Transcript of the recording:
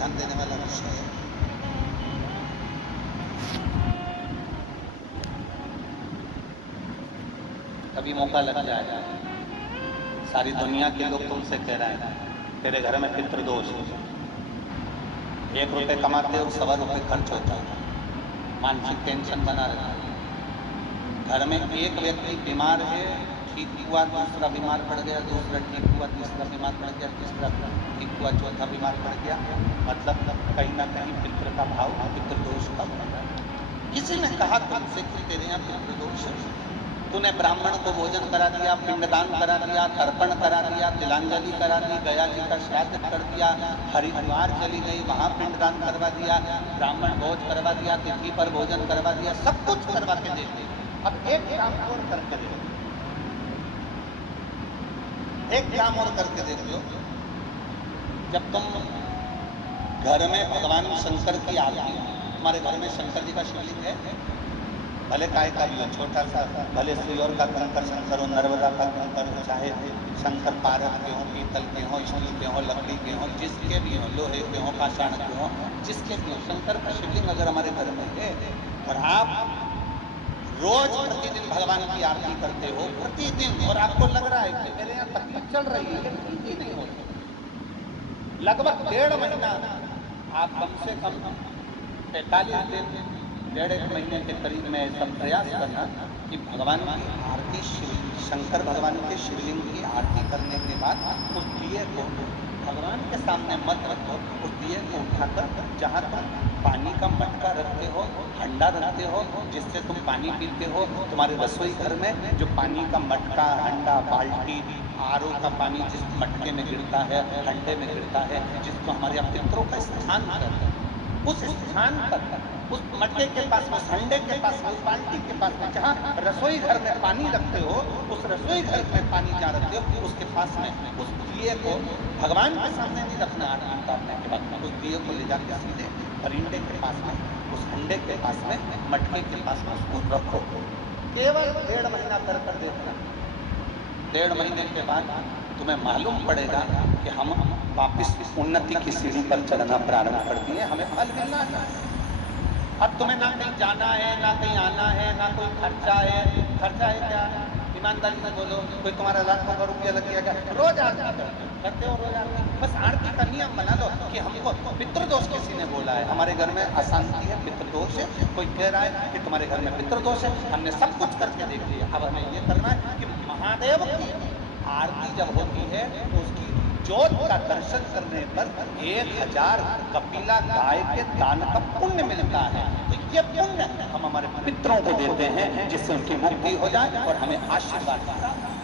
ध्यान देने वाला विषय है। कभी मौका लग जाएगा, सारी दुनिया के लोग तुमसे कह रहे हैं तेरे घर में पितृदोष है, 1 रुपये कमाते हो 1.25 रुपये खर्च होता है, मानसिक टेंशन बना रहता है। घर में एक व्यक्ति बीमार है, ठीक हुआ, दूसरा बीमार पड़ गया, दूसरा ठीक हुआ, तीसरा बीमार पड़ गया, तीसरा ठीक हुआ, चौथा बीमार पड़ गया। मतलब कहीं ना कहीं पितृ का भाव, पितृदोष का बन रहा है। किसी ने कहा तुमसे कि तेरे यहाँ पितृदोष है, तूने ब्राह्मण को भोजन करा दिया, पिंडदान करा दिया, तर्पण करा दिया, तिलांजलि करा दी, गया जी का श्राद्ध कर दिया, हरिद्वार चली गई, वहां पिंडदान करवा दिया, ब्राह्मण भोज करवा दिया, तिथि पर भोजन करवा दिया, सब कुछ करवा के दे दिया। अब एक काम और करके दे, एक काम और करके देख लो। जब तुम घर में भगवान शंकर की आरती, तुम्हारे घर में शंकर जी का शिवलिंग है, भले काय का भी हो, छोटा सा, भले सुयोर का कंकर शंकर हो, नर्मदा का कंकर हो, चाहे शंकर पारक के हो, पीतल के हो, स्टील के हो, लकड़ी के हो, जिसके भी हो, लोहे के हो, पाषाण के हो, जिसके भी हो, शंकर का शिवलिंग अगर हमारे घर में है और आप रोज प्रतिदिन भगवान की आरती करते हो, प्रतिदिन, और आपको लग रहा है कि मेरे यहाँ तकलीफ चल रही है, ठीक ही नहीं होती, लगभग 1.5 महीना आप कम से कम 45 दिन, 1.5 महीने के करीब में ऐसा प्रयास करना कि भगवान की आरती, शंकर भगवान के शिवलिंग की आरती करने के बाद उस दिए को भगवान के सामने मत रखो, उस दिए को उठाकर जहाँ तुम पानी का मटका रखते हो, हंडा रखते हो, जिससे तुम पानी पीते हो, तुम्हारे रसोई घर में जो पानी का मटका, हंडा, बाल्टी, आरओ का पानी जिस मटके में गिरता है, हंडे में गिरता है, जिसको हमारे यहाँ पितरों का स्थान कहते हैं, उस स्थान पर, उस मटके के पास में, उस हंडे के पास में, उस बाल्टी के पास में, जहाँ रसोई घर में पानी रखते हो, उस रसोई घर में पानी जहाँ रखते हो, उसके पास में उस दिए को भगवान के सामने नहीं रखना, आरती उतारने के बाद उस दिए को ले जाकर सीधे परिंदे के पास में, उस हंडे के पास में, मटके के पास में उसको रखो। केवल 1.5 महीना कर देखना। 1.5 महीने के बाद तुम्हें मालूम पड़ेगा कि हम वापिस उन्नति की सीढ़ी पर चढ़ना प्रारंभ कर दिए, हमें फल मिलना है। अब तुम्हें ना कहीं जाना है, ना कहीं आना है, ना कोई खर्चा है। खर्चा है क्या? ईमानदारी से बोलो, कोई तुम्हारा लाखों का रुपया लग गया क्या? रोज आरती करते हो, रोज आरती। बस आरती का नियम बना लो कि हमको पितृदोष किसी ने बोला है, हमारे घर में अशांति है, पितृदोष है, कोई कह रहा है कि तुम्हारे घर में पितृदोष है, हमने सब कुछ करके देख लिया। अब हमें ये करना है कि महादेव की आरती जब होती है, उसकी ज्योत का दर्शन करने पर 1000 कपिला गाय के दान का पुण्य मिलता है। तो ये पुण्य हम हमारे पितरों को देते हैं, जिससे उनकी मुक्ति हो जाए और हमें आशीर्वाद मिलता है।